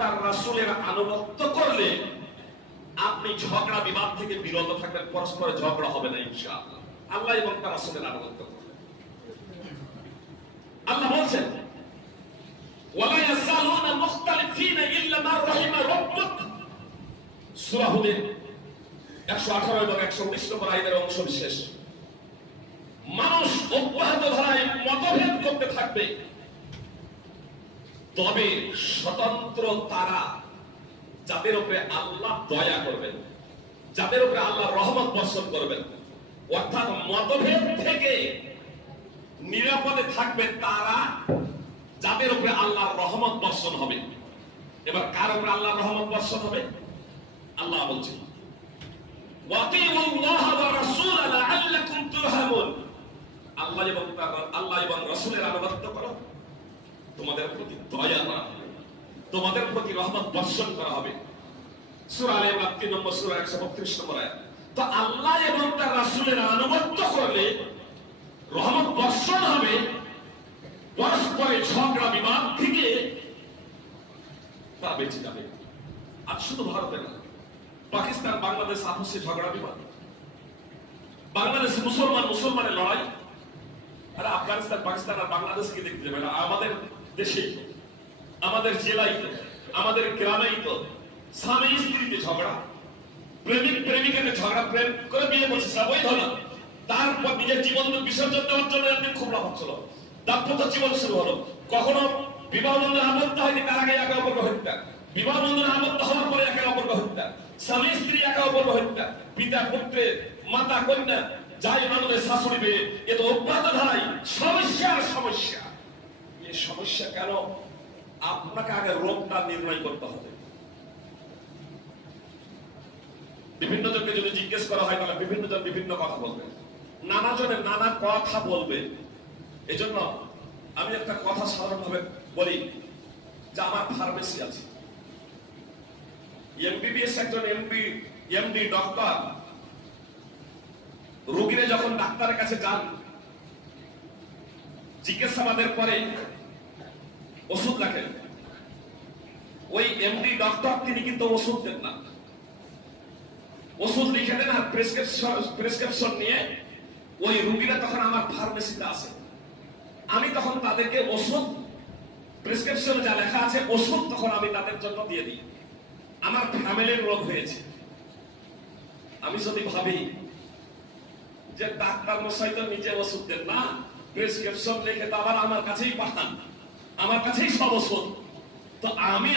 তার রাসূলের আনুগত্য করলে আপনি ঝগড়া বিবাদ থেকে বিরত থাকবেন, পরস্পর ঝগড়া হবে না ইনশাআল্লাহ। আল্লাহ এবং তার রাসূলের আনুগত্য করলে আল্লাহ বলছেন ওয়ালা ইয়াসালুনা মুখতালিফিনা ইল্লা মা রাহিমা রাব্বুক, সূরা হুদের 118 এবং 119 নম্বর আয়াতের অংশ বিশেষ। মানুষ অব্যাহত ধারায় মতভেদ করতে থাকবে, তবে স্বতন্ত্র তারা যাদের উপরে আল্লাহ দয়া করবেন, যাদের উপরে আল্লাহ রহমত বর্ষণ করবেন, অর্থাৎ মতভেদ থেকে নিরাপদে থাকবে তারা যাদের উপরে আল্লাহর রহমত বর্ষণ হবে। এবার কার উপরে আল্লাহর রহমত বর্ষণ হবে? আল্লাহ বলছেন ওয়াতিউল্লাহ ওয়া রাসূলা লাআল্লাকুম তুরহামুন, আল্লাহ এবং রাসূলের আনুগত্য করো, তোমাদের প্রতি দয়া করা হবে, তোমাদের প্রতি রহমত বর্ষণ করা হবে। সূরা আলে ইমরান 3 নম্বর সূরা 132 নম্বর আয়াত। তো আল্লাহ এবং তার রাসূলের আনুগত্য করলে রহমত বর্ষণ হবে, পরস্পরে ঝগড়া বিবাদ থেকে তা বেঁচে যাবে। আর শুধু ভারতে না, পাকিস্তান বাংলাদেশ আপসে ঝগড়া বিবাদ, বাংলাদেশ মুসলমানের লড়াই, আর আফগানিস্তান পাকিস্তান আর বাংলাদেশকে দেখতে যাবে না, আমাদের দেশে, আমাদের জেলায়, আমাদের গ্রামেই তো স্বামী স্ত্রীতে ঝগড়া, প্রেমিক প্রেমিকাকে ঝগড়া, প্রেম করে বিয়ে করছে সবই ধরা, তারপর নিজের জীবন বিসর্জন দেওয়ার জন্য একদিন খুব লাভ হচ্ছিল, দাম্পত্য জীবন শুরু হলো, কখনো বিবাহ বন্ধনে আবদ্ধ হয়নি, তার আগে একে অপরকে হত্যা, বিবাহ বন্ধনে আবদ্ধ হওয়ার পরে একে অপরকে হত্যা, স্বামী স্ত্রী একে অপরকে হত্যা, পিতা পুত্রে, মাতা কন্যা, যাই মানুষের শাশুড়ি মেয়ে, এ তো অব্যাহত ধারাই সমস্যার সমস্যা। এই সমস্যা কেন? আপনাকে আগে রোগটা নির্ণয় করতে হবে। বিভিন্ন জনকে যদি জিজ্ঞেস করা হয় তাহলে বিভিন্ন জন বিভিন্ন কথা বলবে, নানা জনে নানা কথা বলবে। এজন্য আমি একটা কথা সাধারণভাবে বলি যে আমার ফার্মেসি আছে, এমবিবিএস একজন এমডি ডক্টর রোগীরা যখন ডাক্তারের কাছে যান, জিজ্ঞাসাবাদের পরে ওষুধ রাখেন, ওই এমডি ডক্টর তিনি কিন্তু ওষুধ দেন না, ওষুধ লিখে দেন আর প্রেসক্রিপশন নিয়ে ওই রোগীরা তখন আমার ফার্মেসিতে আসে, আমি তখন তাদেরকে ওষুধ, প্রেসক্রিপশনে যা লেখা আছে ওষুধ তখন আমি তাদের জন্য দিয়ে দিই। আমার ফ্যামিলির রোগ হয়েছে, আমি যদি ভাবি যে ডাক্তার মশাই তো নিজে ওষুধ দেন না, প্রেসক্রিপশন লিখে তো আবার আমার কাছেই পাঠান, আমার কাছেই সব ওষুধ, তো আমি